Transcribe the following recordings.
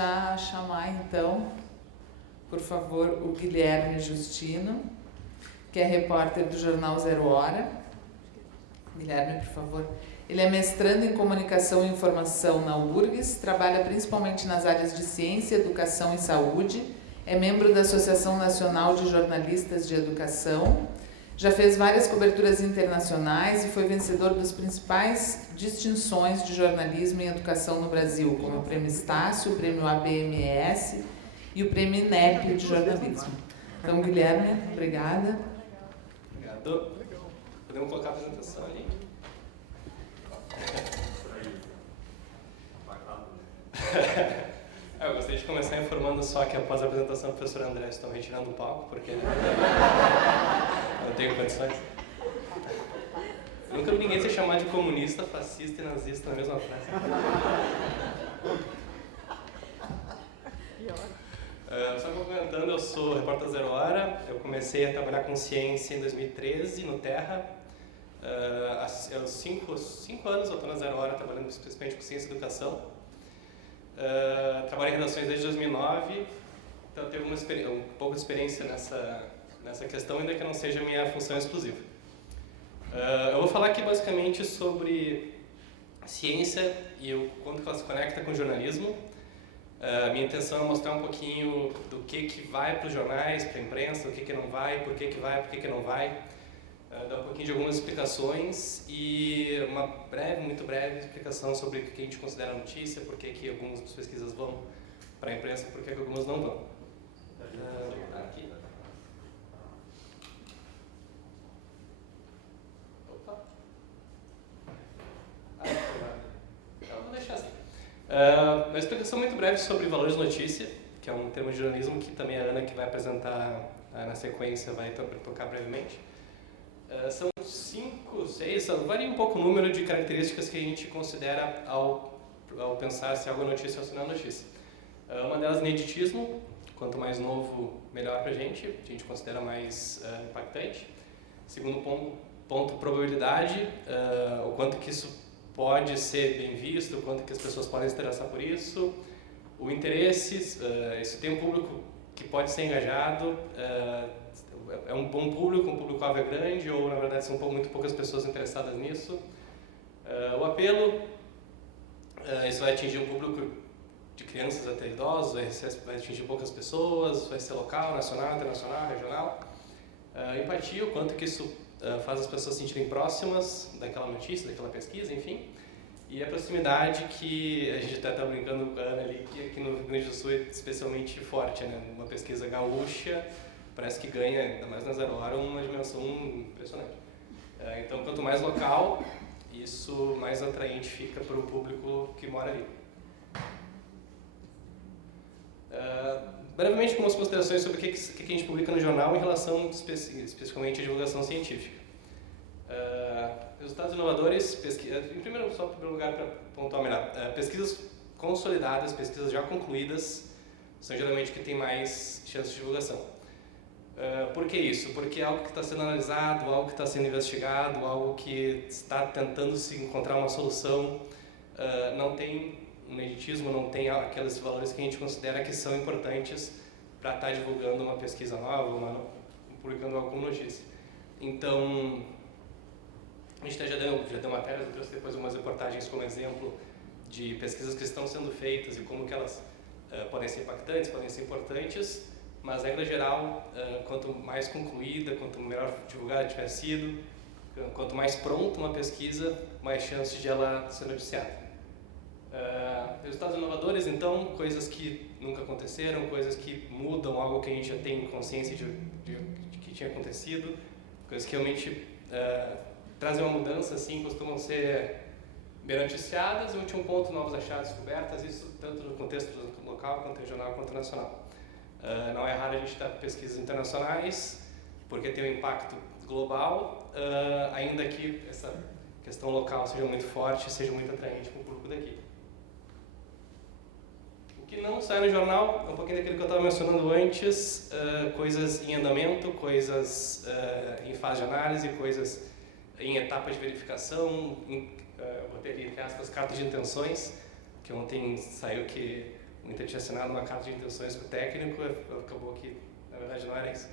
Já chamar, então, por favor, o Guilherme Justino, que é repórter do jornal Zero Hora. Guilherme, por favor. Ele é mestrando em Comunicação e Informação na URGS, trabalha principalmente nas áreas de Ciência, Educação e Saúde, é membro da Associação Nacional de Jornalistas de Educação, já fez várias coberturas internacionais e foi vencedor das principais distinções de jornalismo e educação no Brasil, como o Prêmio Estácio, o Prêmio ABMS e o Prêmio INEP de jornalismo. Então, Guilherme, obrigada. Obrigado. Podemos colocar a apresentação ali. Eu gostaria de começar informando só que após a apresentação do professor André estão retirando o palco, porque não tenho condições. Eu nunca vi ninguém ser chamado de comunista, fascista e nazista na mesma frase. Só complementando, eu sou repórter da Zero Hora, eu comecei a trabalhar com ciência em 2013 no Terra. Há 5 anos eu estou na Zero Hora trabalhando especialmente com ciência e educação. Trabalhei em redações desde 2009, então eu tenho um pouco de experiência nessa questão, ainda que não seja a minha função exclusiva. Eu vou falar aqui basicamente sobre ciência e o quanto ela se conecta com o jornalismo. Minha intenção é mostrar um pouquinho do que vai para os jornais, para a imprensa, o que não vai, por que vai, por que não vai. Dar um pouquinho de algumas explicações e uma muito breve explicação sobre o que a gente considera notícia, por que algumas pesquisas vão para a imprensa e por que algumas não vão. Aqui. Opa. Então, vou deixar assim. Uma explicação muito breve sobre valores de notícia, que é um termo de jornalismo que também a Ana, que vai apresentar na sequência, vai tocar brevemente. São 5, 6, varia um pouco o número de características que a gente considera ao pensar se algo é notícia ou se não é notícia. Uma delas é ineditismo, quanto mais novo, melhor para a gente considera mais impactante. Segundo ponto, probabilidade, o quanto que isso pode ser bem visto, o quanto que as pessoas podem se interessar por isso. O interesse, isso tem um público que pode ser engajado, é um bom público, um público-alvo é grande, ou na verdade são muito poucas pessoas interessadas nisso. O apelo, isso vai atingir um público de crianças até idosos, vai atingir poucas pessoas, vai ser local, nacional, internacional, regional. Empatia, o quanto que isso faz as pessoas se sentirem próximas daquela notícia, daquela pesquisa, enfim. E a proximidade, que a gente até está brincando com a Ana ali, que aqui no Rio Grande do Sul é especialmente forte, né? Uma pesquisa gaúcha parece que ganha, ainda mais na Zero Hora, uma dimensão impressionante. Então, quanto mais local, isso mais atraente fica para o público que mora ali. Brevemente, algumas considerações sobre o que a gente publica no jornal em relação especificamente à divulgação científica. Resultados inovadores, em primeiro lugar, para pontuar melhor, pesquisas consolidadas, pesquisas já concluídas, são geralmente que têm mais chances de divulgação. Por que isso? Porque é algo que está sendo analisado, algo que está sendo investigado, algo que está tentando se encontrar uma solução, não tem um ineditismo, não tem aqueles valores que a gente considera que são importantes para estar divulgando uma pesquisa nova, publicando algo como notícia. Então, a gente já deu matérias, eu trouxe depois algumas reportagens como exemplo de pesquisas que estão sendo feitas e como que elas podem ser impactantes, podem ser importantes, mas, regra geral, quanto mais concluída, quanto melhor divulgada tiver sido, quanto mais pronta uma pesquisa, mais chances de ela ser noticiada. Resultados inovadores, então, coisas que nunca aconteceram, coisas que mudam algo que a gente já tem consciência de que tinha acontecido, coisas que realmente trazem uma mudança, assim, costumam ser bem noticiadas. E o último ponto, novos achados, descobertas, isso tanto no contexto local, quanto regional, quanto nacional. Não é raro a gente ter pesquisas internacionais, porque tem um impacto global, ainda que essa questão local seja muito forte, seja muito atraente para o público daqui. O que não sai no jornal é um pouquinho daquilo que eu estava mencionando antes, coisas em andamento, coisas em fase de análise, coisas em etapa de verificação, botei aqui, entre aspas, cartas de intenções, que ontem saiu que muita tinha assinado uma carta de intenções com o técnico, acabou que, na verdade, não era isso.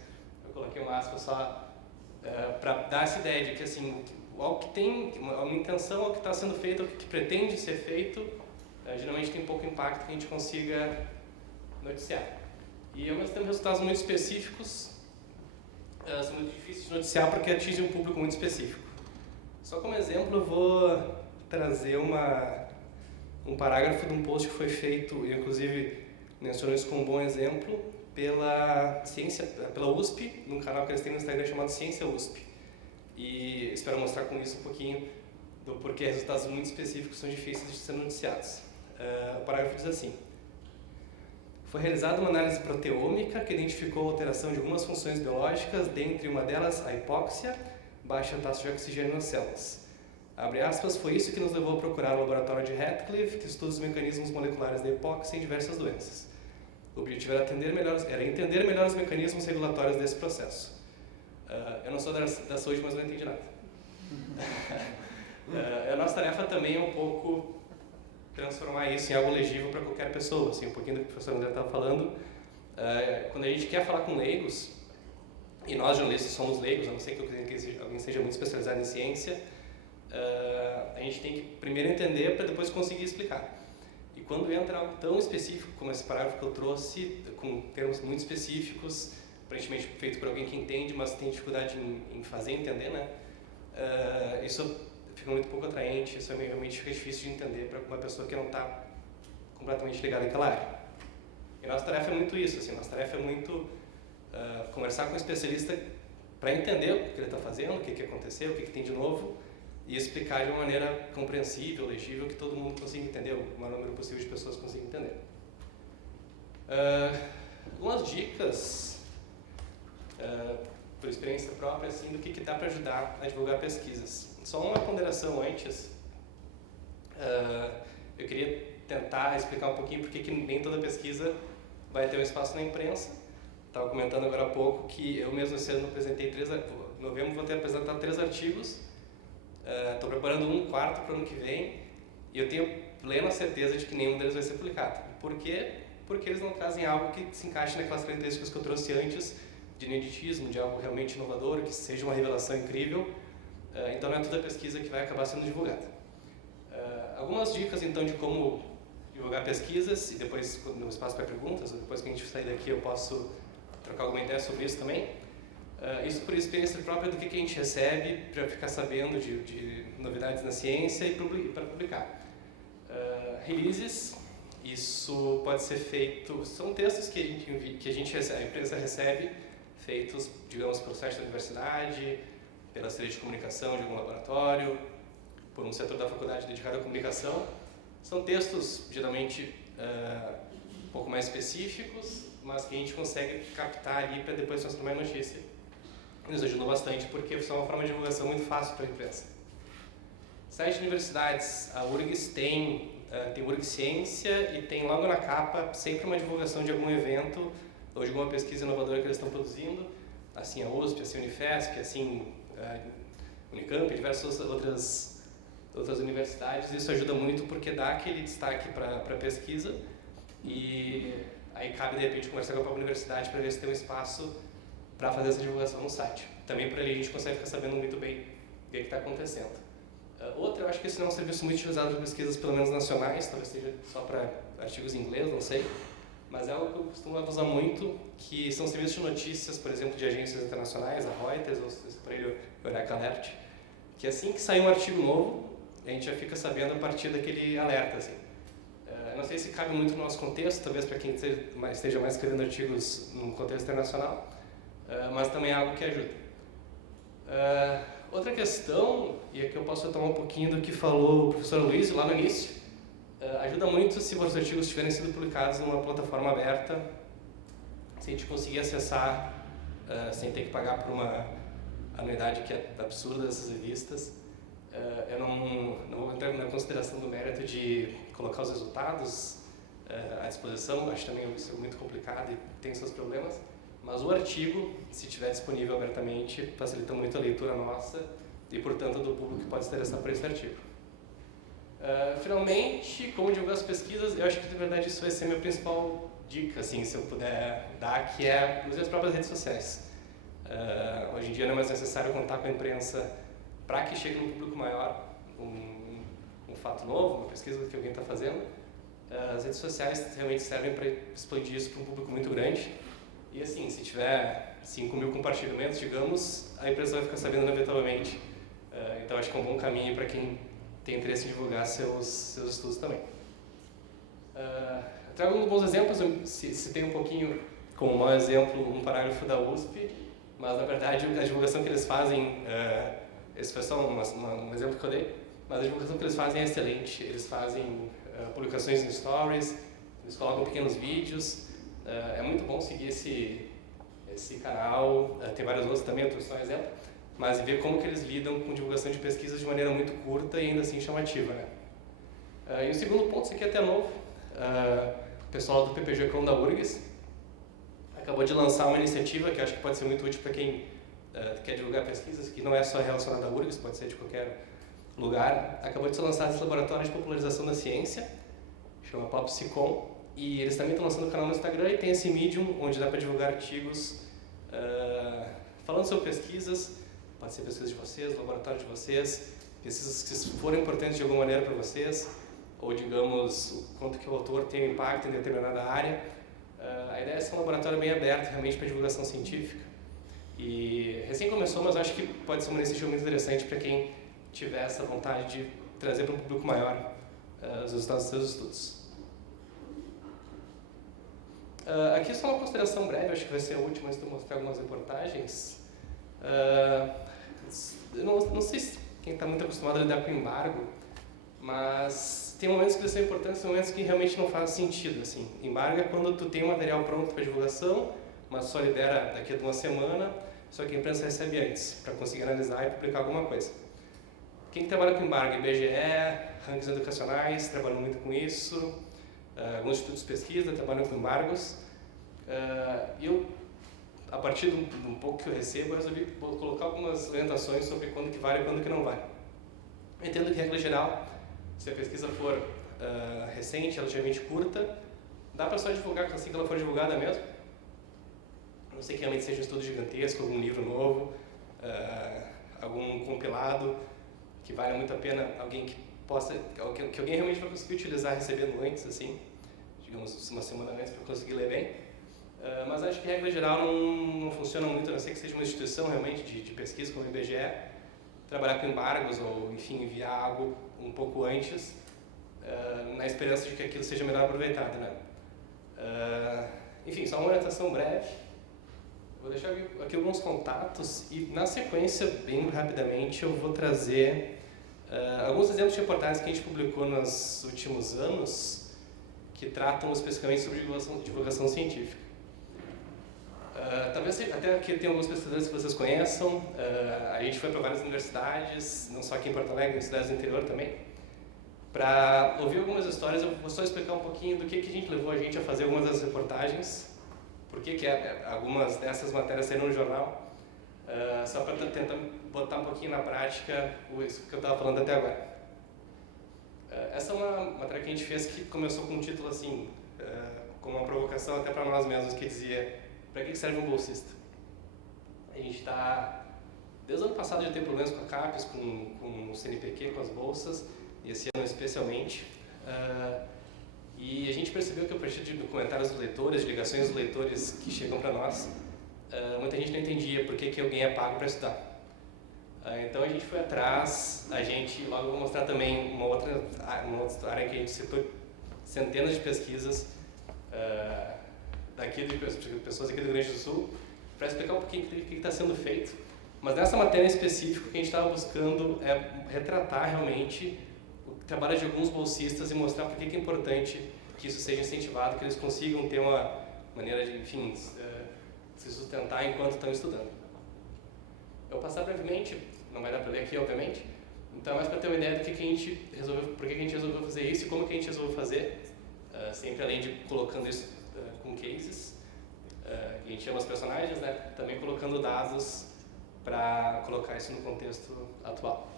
Eu coloquei uma aspa só para dar essa ideia de que, assim, algo que tem uma intenção, algo que está sendo feito, algo que pretende ser feito, geralmente tem pouco impacto que a gente consiga noticiar. E, ao mesmo tempo, resultados muito específicos são muito difíceis de noticiar porque atingem um público muito específico. Só como exemplo, eu vou trazer um parágrafo de um post que foi feito, e inclusive menciono isso como um bom exemplo, pela USP, num canal que eles têm no Instagram chamado Ciência USP. E espero mostrar com isso um pouquinho do porquê resultados muito específicos são difíceis de ser noticiados. O parágrafo diz assim: foi realizada uma análise proteômica que identificou a alteração de algumas funções biológicas, dentre uma delas a hipóxia, baixa taxa de oxigênio nas células. Abre aspas, foi isso que nos levou a procurar o laboratório de Radcliffe, que estuda os mecanismos moleculares da hipóxia em diversas doenças. O objetivo era entender melhor os mecanismos regulatórios desse processo. Eu não sou da saúde, mas não entendi nada. A nossa tarefa também é um pouco transformar isso em algo legível para qualquer pessoa, assim, um pouquinho do que o professor André estava falando. Quando a gente quer falar com leigos, e nós jornalistas somos leigos, a não ser que alguém seja muito especializado em ciência, a gente tem que primeiro entender para depois conseguir explicar. E quando entra algo tão específico como esse parágrafo que eu trouxe, com termos muito específicos, aparentemente feito por alguém que entende, mas tem dificuldade em fazer entender, né? Isso fica muito pouco atraente, isso realmente fica difícil de entender para uma pessoa que não está completamente ligada àquela área. E nossa tarefa é muito isso, assim, nossa tarefa é muito conversar com o especialista para entender o que ele está fazendo, o que aconteceu, o que tem de novo, e explicar de uma maneira compreensível, legível, que todo mundo consiga entender, o maior número possível de pessoas consiga entender. Algumas dicas, por experiência própria, assim, do que dá para ajudar a divulgar pesquisas. Só uma ponderação antes, eu queria tentar explicar um pouquinho por que nem toda pesquisa vai ter um espaço na imprensa. Estava comentando agora há pouco que eu mesmo esse ano apresentei em novembro vou ter apresentado 3 artigos. Estou preparando um quarto para o ano que vem e eu tenho plena certeza de que nenhum deles vai ser publicado. Por quê? Porque eles não trazem algo que se encaixe naquelas características que eu trouxe antes, de ineditismo, de algo realmente inovador, que seja uma revelação incrível. Então não é toda pesquisa que vai acabar sendo divulgada. Algumas dicas então de como divulgar pesquisas, e depois no espaço para perguntas, ou depois que a gente sair daqui eu posso trocar alguma ideia sobre isso também. Isso por experiência própria do que a gente recebe para ficar sabendo de novidades na ciência e para publicar. Releases, isso pode ser feito, são textos que a imprensa recebe, feitos, digamos, pelo site da universidade, pela série de comunicação de algum laboratório, por um setor da faculdade dedicado à comunicação. São textos, geralmente, um pouco mais específicos, mas que a gente consegue captar ali para depois transformar em notícia. Nos ajudou bastante, porque são uma forma de divulgação muito fácil para a imprensa. Site de universidades, a URGS tem URGS Ciência e tem logo na capa sempre uma divulgação de algum evento ou de alguma pesquisa inovadora que eles estão produzindo, assim a USP, assim a Unifesp, assim a Unicamp, diversas outras universidades. Isso ajuda muito porque dá aquele destaque para a pesquisa e aí cabe de repente conversar com a própria universidade para ver se tem um espaço para fazer essa divulgação no site. Também por ali a gente consegue ficar sabendo muito bem o que está acontecendo. Outra, eu acho que esse não é um serviço muito utilizado para pesquisas, pelo menos nacionais, talvez seja só para artigos em inglês, não sei, mas é algo que eu costumo usar muito, que são serviços de notícias, por exemplo, de agências internacionais, a Reuters, ou por aí o Eureka Alert, que assim que sai um artigo novo, a gente já fica sabendo a partir daquele alerta, assim. Não sei se cabe muito no nosso contexto, talvez para quem esteja mais escrevendo artigos num contexto internacional, mas também é algo que ajuda. Outra questão, e aqui eu posso retomar um pouquinho do que falou o professor Luiz lá no início, ajuda muito se os artigos tiverem sido publicados numa plataforma aberta, se a gente conseguir acessar sem ter que pagar por uma anuidade que é absurda dessas revistas. Eu não vou entrar na consideração do mérito de colocar os resultados à disposição, acho também isso muito complicado e tem seus problemas, mas o artigo, se estiver disponível abertamente, facilita muito a leitura nossa e, portanto, do público que pode se interessar por esse artigo. Finalmente, como divulgar as pesquisas, eu acho que, na verdade, isso vai ser a minha principal dica, assim, se eu puder dar, que é usar as próprias redes sociais. Hoje em dia não é mais necessário contar com a imprensa para que chegue num público maior um fato novo, uma pesquisa que alguém está fazendo. As redes sociais realmente servem para expandir isso para um público muito grande. E assim, se tiver 5.000 compartilhamentos, digamos, a imprensa vai ficar sabendo inevitavelmente. Então acho que é um bom caminho para quem tem interesse em divulgar seus estudos também. Trago alguns bons exemplos, eu citei um pouquinho como mau exemplo um parágrafo da USP, mas na verdade a divulgação que eles fazem, esse foi só um exemplo que eu dei, mas a divulgação que eles fazem é excelente. Eles fazem publicações em stories, eles colocam pequenos vídeos, é muito bom seguir esse canal, tem vários outros também, eu trouxe só um exemplo, mas ver como que eles lidam com divulgação de pesquisas de maneira muito curta e ainda assim chamativa, né? E o segundo ponto, isso aqui é até novo, o pessoal do PPG-Com da URGS acabou de lançar uma iniciativa que eu acho que pode ser muito útil para quem quer divulgar pesquisas, que não é só relacionada à URGS, pode ser de qualquer lugar. Acabou de ser lançado esse laboratório de popularização da ciência, chama PopSicom, e eles também estão lançando um canal no Instagram e tem esse Medium, onde dá para divulgar artigos falando sobre pesquisas, pode ser pesquisas de vocês, laboratório de vocês, pesquisas que foram importantes de alguma maneira para vocês, ou digamos, o quanto que o autor tem um impacto em determinada área. A ideia é ser um laboratório bem aberto realmente para divulgação científica. E recém começou, mas acho que pode ser uma iniciativa muito interessante para quem tiver essa vontade de trazer para um público maior os resultados dos seus estudos. Aqui só uma consideração breve, acho que vai ser a última antes de eu mostrar algumas reportagens. Eu não sei se quem está muito acostumado a lidar com embargo, mas tem momentos que são importantes e momentos que realmente não fazem sentido. Assim. Embargo é quando tu tem um material pronto para divulgação, mas só libera daqui a uma semana, só que a imprensa recebe antes, para conseguir analisar e publicar alguma coisa. Quem trabalha com embargo? IBGE, rankings educacionais, trabalham muito com isso, alguns institutos de pesquisa trabalham com embargos. E eu, a partir de um pouco que eu recebo, eu resolvi colocar algumas orientações sobre quando que vale e quando que não vale. Eu entendo que, regra geral, se a pesquisa for recente, relativamente curta, dá para só divulgar assim que ela for divulgada mesmo. A não ser que realmente seja um estudo gigantesco, algum livro novo, algum compilado, que vale muito a pena alguém que alguém realmente vai conseguir utilizar recebendo antes, assim, digamos, uma semana antes para conseguir ler bem. Mas acho que, regra geral, não funciona muito, a não ser que seja uma instituição realmente de pesquisa, como o IBGE, trabalhar com embargos ou, enfim, enviar algo um pouco antes, na esperança de que aquilo seja melhor aproveitado, né? Enfim, só uma orientação breve. Vou deixar aqui alguns contatos e, na sequência, bem rapidamente, eu vou trazer alguns exemplos de reportagens que a gente publicou nos últimos anos que tratam especificamente sobre divulgação científica. Talvez até aqui tem alguns pesquisadores que vocês conheçam. A gente foi para várias universidades, não só aqui em Porto Alegre, em cidades do interior também. Para ouvir algumas histórias, eu vou só explicar um pouquinho do que a gente levou a gente a fazer algumas das reportagens, por que algumas dessas matérias saíram no jornal, só para tentar botar um pouquinho na prática isso que eu estava falando até agora. Essa é uma matéria que a gente fez que começou com um título assim, como uma provocação até para nós mesmos, que dizia: para que serve um bolsista? A gente está, desde o ano passado já tem problemas com a CAPES, com o CNPq, com as bolsas, e esse ano especialmente. E a gente percebeu que a partir de comentários dos leitores, de ligações dos leitores que chegam para nós, muita gente não entendia por que alguém é pago para estudar. Então a gente foi atrás, logo eu vou mostrar também uma outra área que a gente citou centenas de pesquisas de pessoas aqui do Rio Grande do Sul, para explicar um pouquinho o que está sendo feito. Mas nessa matéria em específico, o que a gente estava buscando é retratar realmente o trabalho de alguns bolsistas e mostrar por que é importante que isso seja incentivado, que eles consigam ter uma maneira de, enfim, se sustentar enquanto estão estudando. Eu vou passar brevemente, não vai dar para ler aqui, obviamente, então é mais para ter uma ideia do que a gente resolveu, por que a gente resolveu fazer isso e como que a gente resolveu fazer, sempre além de colocando isso com cases, que a gente chama os personagens, né, também colocando dados para colocar isso no contexto atual.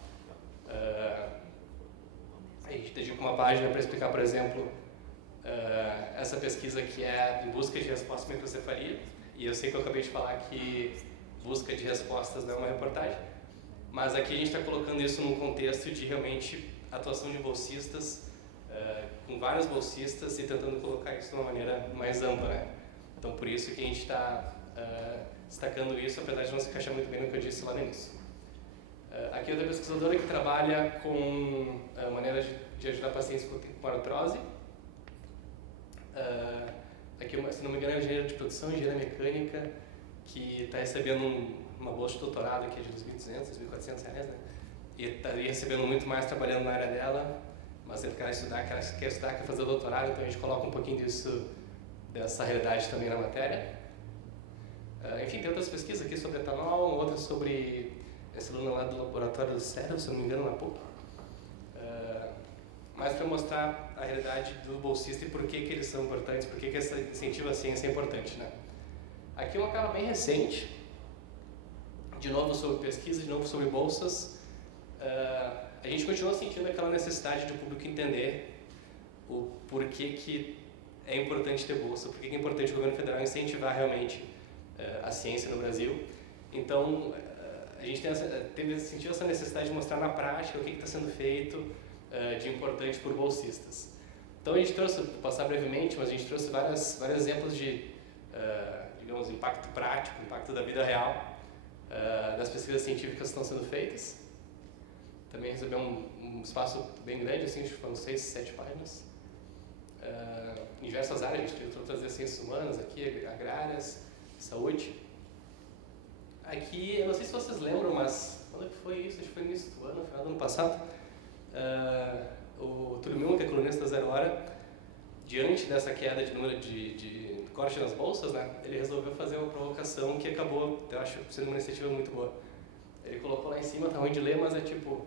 A gente dedica uma página para explicar, por exemplo, essa pesquisa que é em busca de respostas para microcefalia. E eu sei que eu acabei de falar que busca de respostas não é uma reportagem, mas aqui a gente está colocando isso num contexto de realmente atuação de bolsistas, com vários bolsistas e tentando colocar isso de uma maneira mais ampla, né? Então, por isso que a gente está destacando isso, apesar de não se encaixar muito bem no que eu disse lá no início. Aqui é outra pesquisadora que trabalha com maneiras de ajudar pacientes com artrose. Aqui, se não me engano, é engenheiro de produção, engenheira mecânica, que está recebendo uma bolsa de doutorado que é de R$ 2.200, R$ 1.400, né? E estaria recebendo muito mais trabalhando na área dela, mas ele quer estudar, quer fazer doutorado, então a gente coloca um pouquinho dessa realidade também na matéria. Enfim, tem outras pesquisas aqui sobre etanol, outras sobre esse aluno lá do laboratório do cérebro, se não me engano, na PUC. Mas para mostrar a realidade do bolsista e por que eles são importantes, por que esse incentivo à ciência é importante, né? Aqui é uma cara bem recente, de novo sobre pesquisa, de novo sobre bolsas. A gente continua sentindo aquela necessidade do público entender o porquê que é importante ter bolsa, porquê que é importante o governo federal incentivar realmente a ciência no Brasil. Então, a gente teve sentido essa necessidade de mostrar na prática o que está sendo feito de importante por bolsistas. Então, a gente trouxe, vou passar brevemente, mas a gente trouxe vários exemplos de, digamos, impacto prático, impacto da vida real, das pesquisas científicas que estão sendo feitas. Também recebeu um espaço bem grande, assim, acho que foram 6, 7 páginas. Em diversas áreas, a gente tentou trazer ciências humanas aqui, agrárias, saúde. Aqui, eu não sei se vocês lembram, mas quando é que foi isso? Acho que foi no início do ano, no final do ano passado. O Túlio Milman, que é colunista da Zero Hora, diante dessa queda de número de corte nas bolsas, né, ele resolveu fazer uma provocação que acabou, eu acho, sendo uma iniciativa muito boa. Ele colocou lá em cima, tá ruim de ler, mas é tipo,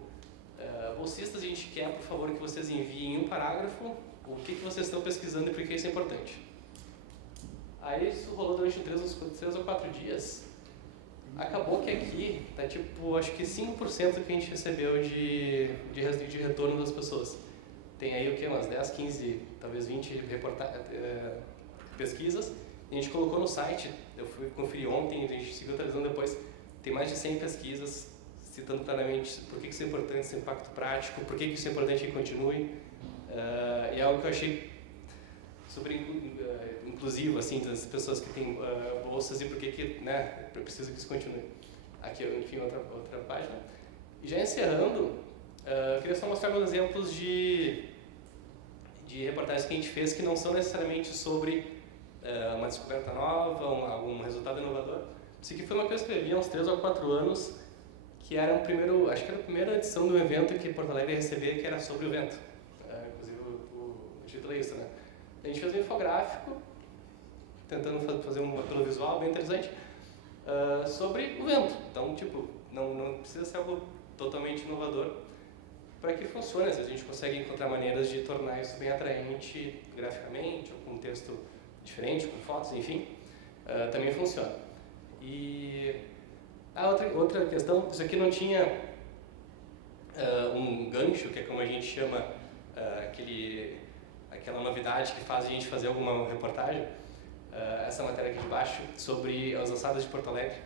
bolsistas, a gente quer, por favor, que vocês enviem em um parágrafo o que vocês estão pesquisando e por que isso é importante. Aí isso rolou durante uns 3 ou 4 dias. Acabou que aqui tá tipo, acho que 5% que a gente recebeu de retorno das pessoas. Tem aí o que? Umas 10, 15, talvez 20 pesquisas. A gente colocou no site, eu fui conferir ontem, a gente seguiu atualizando depois. Tem mais de 100 pesquisas citando claramente por que isso é importante, esse impacto prático, por que isso é importante que continue. E é algo que eu achei super inclusivo, assim, das pessoas que têm bolsas e por que, né, precisa que isso continue. Aqui, enfim, outra página. E já encerrando, eu queria só mostrar alguns exemplos de reportagens que a gente fez que não são necessariamente sobre uma descoberta nova, algum resultado inovador. Isso aqui foi uma coisa que eu escrevi há uns 3 ou 4 anos, que era acho que era a primeira edição do evento que Porto Alegre ia receber, que era sobre o vento. Inclusive o título é isso, né? A gente fez um infográfico, tentando fazer um apelo visual bem interessante, sobre o vento. Então, tipo, não precisa ser algo totalmente inovador para que funcione. Às vezes a gente consegue encontrar maneiras de tornar isso bem atraente graficamente, ou com um texto diferente, com fotos, enfim, também funciona. E a outra questão, isso aqui não tinha um gancho, que é como a gente chama aquela novidade que faz a gente fazer alguma reportagem. Essa matéria aqui de baixo sobre as ossadas de Porto Alegre.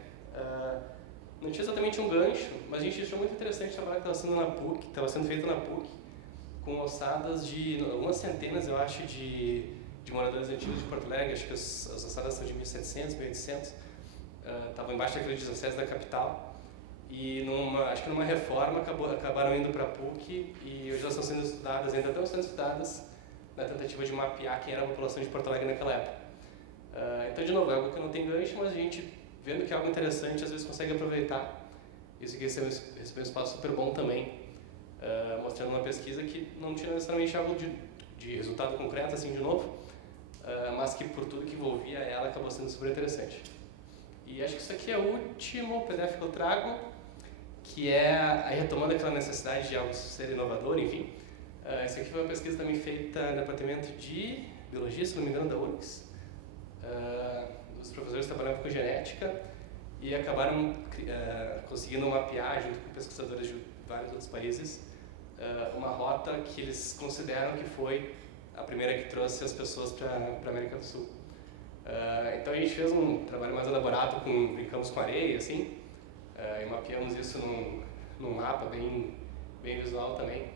Não tinha exatamente um gancho, mas a gente achou muito interessante trabalhar que estava sendo feito na PUC, com ossadas de algumas centenas, eu acho, de moradores antigos de Porto Alegre. Acho que as ossadas são de 1700, 1800. Estavam embaixo daquele 17 da capital. E acho que numa reforma acabaram indo para a PUC e hoje elas estão sendo estudadas, ainda estão sendo estudadas, na tentativa de mapear quem era a população de Porto Alegre naquela época. Então, de novo, é algo que não tem gancho, mas a gente, vendo que é algo interessante, às vezes consegue aproveitar. Isso aqui recebeu um espaço super bom também, mostrando uma pesquisa que não tinha necessariamente algo de resultado concreto, assim, de novo, mas que por tudo que envolvia ela acabou sendo super interessante. E acho que isso aqui é o último PDF que eu trago, que é a retomando aquela necessidade de algo ser inovador, enfim. Essa aqui foi uma pesquisa também feita no departamento de biologia, se não me engano, da URGS. Os professores trabalhavam com genética e acabaram conseguindo mapear, junto com pesquisadores de vários outros países, uma rota que eles consideram que foi a primeira que trouxe as pessoas para a América do Sul. Então a gente fez um trabalho mais elaborado, brincamos com areia, assim, e mapeamos isso num mapa bem visual também,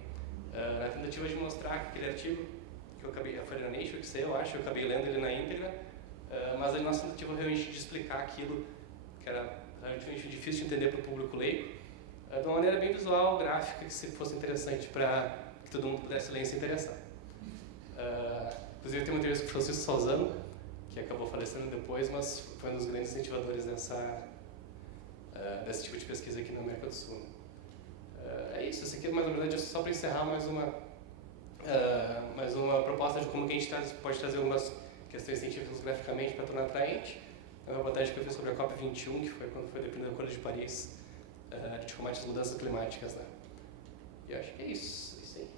na tentativa de mostrar que aquele artigo, que eu acabei, foi na Nature, que sei, eu acho, eu acabei lendo ele na íntegra, mas a nossa tentativa realmente de explicar aquilo que era relativamente difícil de entender para o público leigo, de uma maneira bem visual, gráfica, que fosse interessante para que todo mundo pudesse ler e se interessar. Inclusive tem uma entrevista com o Francisco Salzano, que acabou falecendo depois, mas foi um dos grandes incentivadores desse tipo de pesquisa aqui na América do Sul. É isso, isso aqui, mas na verdade é só para encerrar mais uma proposta de como que a gente pode trazer algumas questões científicas graficamente para tornar atraente. É uma reportagem que eu fiz sobre a COP21, que foi quando foi definida o Acordo de Paris, de combate às mudanças climáticas, né? E eu acho que é isso aí.